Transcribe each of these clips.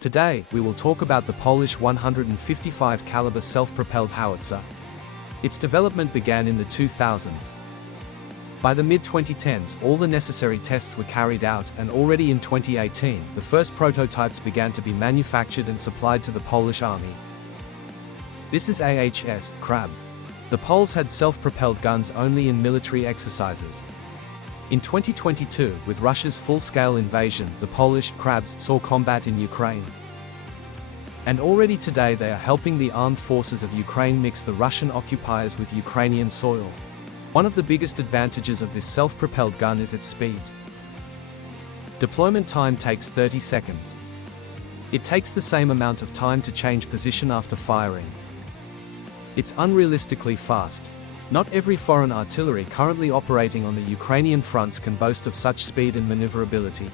Today, we will talk about the Polish 155 caliber self-propelled howitzer. Its development began in the 2000s. By the mid-2010s, all the necessary tests were carried out, and already in 2018, the first prototypes began to be manufactured and supplied to the Polish army. This is AHS Krab. The Poles had self-propelled guns only in military exercises. In 2022, with Russia's full-scale invasion, the Polish Krabs saw combat in Ukraine. And already today they are helping the armed forces of Ukraine mix the Russian occupiers with Ukrainian soil. One of the biggest advantages of this self-propelled gun is its speed. Deployment time takes 30 seconds. It takes the same amount of time to change position after firing. It's unrealistically fast. Not every foreign artillery currently operating on the Ukrainian fronts can boast of such speed and maneuverability.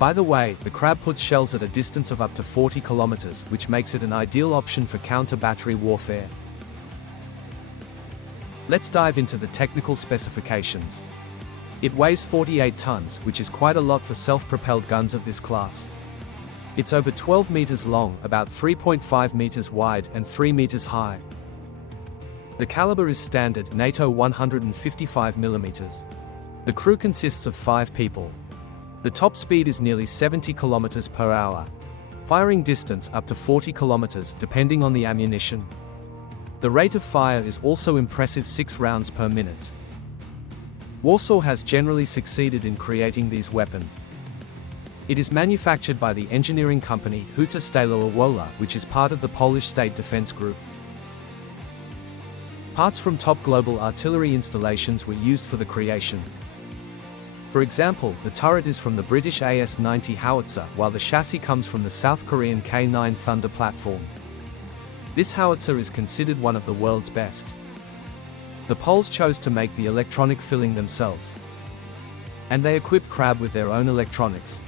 By the way, the Krab puts shells at a distance of up to 40 kilometers, which makes it an ideal option for counter-battery warfare. Let's dive into the technical specifications. It weighs 48 tons, which is quite a lot for self-propelled guns of this class. It's over 12 meters long, about 3.5 meters wide, and 3 meters high. The caliber is standard NATO 155 mm. The crew consists of 5 people. The top speed is nearly 70 km per hour. Firing distance up to 40 km depending on the ammunition. The rate of fire is also impressive, 6 rounds per minute. Warsaw has generally succeeded in creating these weapons. It is manufactured by the engineering company howitzer, which is part of the Polish State Defense Group. Parts from top global artillery installations were used for the creation. For example, the turret is from the British AS-90 howitzer, while the chassis comes from the South Korean K-9 Thunder platform. This howitzer is considered one of the world's best. The Poles chose to make the electronic filling themselves. And they equipped Krab with their own electronics.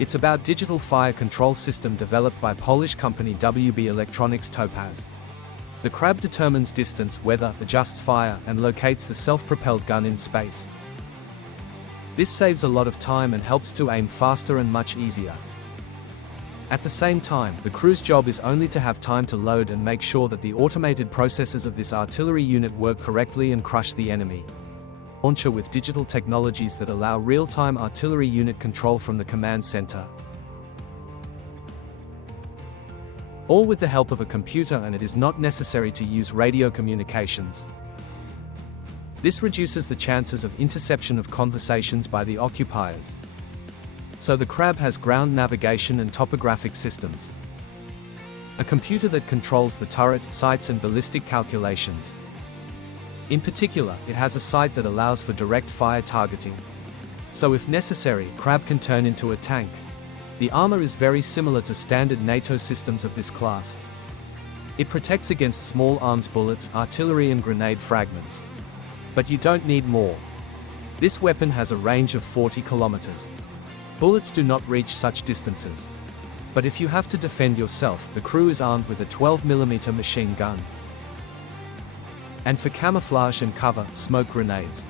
It's about digital fire control system developed by Polish company WB Electronics Topaz. The Krab determines distance, weather, adjusts fire, and locates the self-propelled gun in space. This saves a lot of time and helps to aim faster and much easier. At the same time, the crew's job is only to have time to load and make sure that the automated processes of this artillery unit work correctly and crush the enemy. Launcher with digital technologies that allow real-time artillery unit control from the command center. All with the help of a computer, and it is not necessary to use radio communications. This reduces the chances of interception of conversations by the occupiers. So the Krab has ground navigation and topographic systems. A computer that controls the turret, sights and ballistic calculations. In particular, it has a sight that allows for direct fire targeting. So if necessary, Krab can turn into a tank. The armor is very similar to standard NATO systems of this class. It protects against small arms bullets, artillery and grenade fragments. But you don't need more. This weapon has a range of 40 kilometers. Bullets do not reach such distances. But if you have to defend yourself, the crew is armed with a 12mm machine gun. And for camouflage and cover, smoke grenades.